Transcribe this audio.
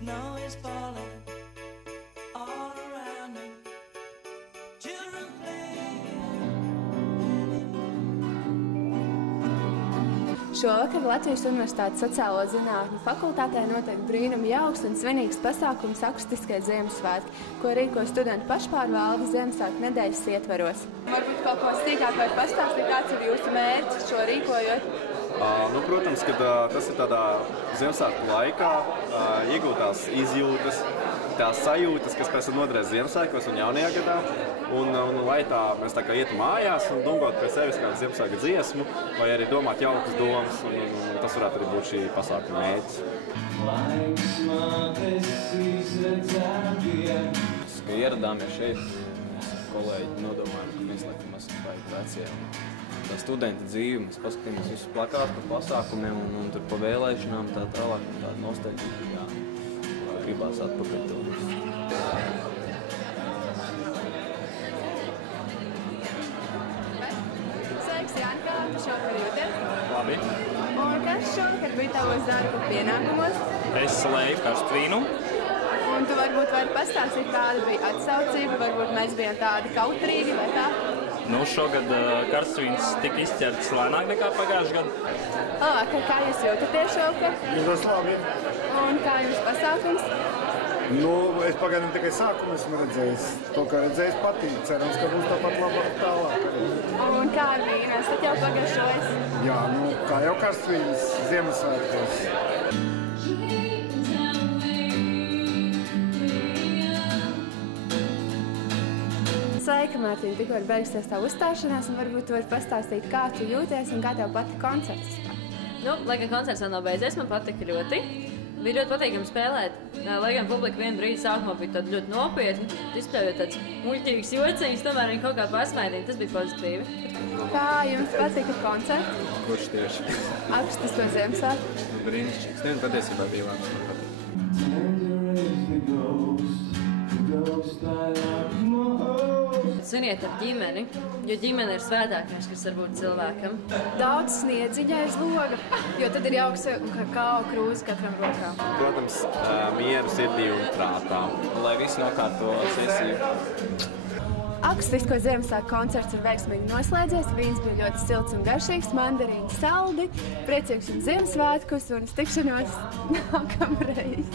Snow is falling all around me. Children playing. Šovakar Latvijas Universitātes Sociālo zinātņu fakultātē notiek brīnuma jauks un svinīgs pasākums akustiskie Ziemassvētki, ko rīko studentu pašpārvalde Ziemassvētku nedēļas ietvaros. Varbūt kaut ko sīkāk var pastāstīt, kāds ir jūsu mērķis šo rīkojot? Protams, ka tas ir tādā Ziemassvētku laikā iegūtās izjūtas, tās sajūtas, kas pēc tam noderēs Ziemassvētkos un jaunajā gadā. Un lai tā mēs tā kā ietu mājās un dungot pie sevis kādu Ziemassvētku dziesmu, vai arī domāt jaukas domas, un tas varētu arī būt šī pasākuma mērķis. Kad ieradāmies šeit, mēs kolēģi nodomājam, ka mēs laikam esam baigi vecie. Tā studenta dzīve, mēs paskatījāmies visu plakātu par pasākumiem un tur pa vēlēšanām tā tālāk un tāda nostalģija, gribās atpakaļ to visu. Sveiks, Jāni, kā tu šovakar jūties? Labi. Un kas šovakar bija tavos darba pienākumos? Es slēju karstvīnu. Un tu varbūt vari pastāstīt, kāda bija atsaucība, varbūt mēs bijām tādi kautrīgi vai tā? Šogad karstvīns tika izķerts lēnāk nekā pagājušajā gadā. Kā jūs jūtaties šovakar? Jūtos labi. Un kā jums pasākums? Es pagaidām tikai sākumu esmu redzējis. To, kā redzējis, patīk. Cerams, ka būs tāpat labāk tālāk. Un kā ar vīnu? Esat jau pagaršojis? Jā, kā jau karstvīns Ziemassvētkos. Sveika, Mārtiņ, tikko ir beigusies tā uzstāšanās, un varbūt tu vari pastāstīt, kā tu jūties un kā tev patika koncerts. Lai gan koncerts vēl nav beidzies, man patika ļoti. Bija ļoti patīkami spēlēt. Lai gan publika vienu brīdi sākumā bija tāda ļoti nopietna, izspēlējot tāds muļķīgs jociņas, tomēr viņi kaut kā pasmaidīja, tas bija pozitīvi. Kā jums patika koncerts? Kurš tieši? Akustisko Ziemassvētku? Brīnišķīgs. Patiesībā bija labs, man patīk. Sviniet ar ģimeni, jo ģimene ir svētākais, kas var būt cilvēkam. Daudz sniedziņa aiz loga, jo tad ir jauks kakao krūze katram rokā. Protams, mieru sirdī un prātā. Lai viss nokārto sesiju. Akustisko Ziemassvētku koncerts ir veiksmīgi noslēdzies, vīns bija ļoti silts un garšīgs, mandarīni saldi, priecīgs un Ziemassvētkus un uz tikšanos nākamreiz.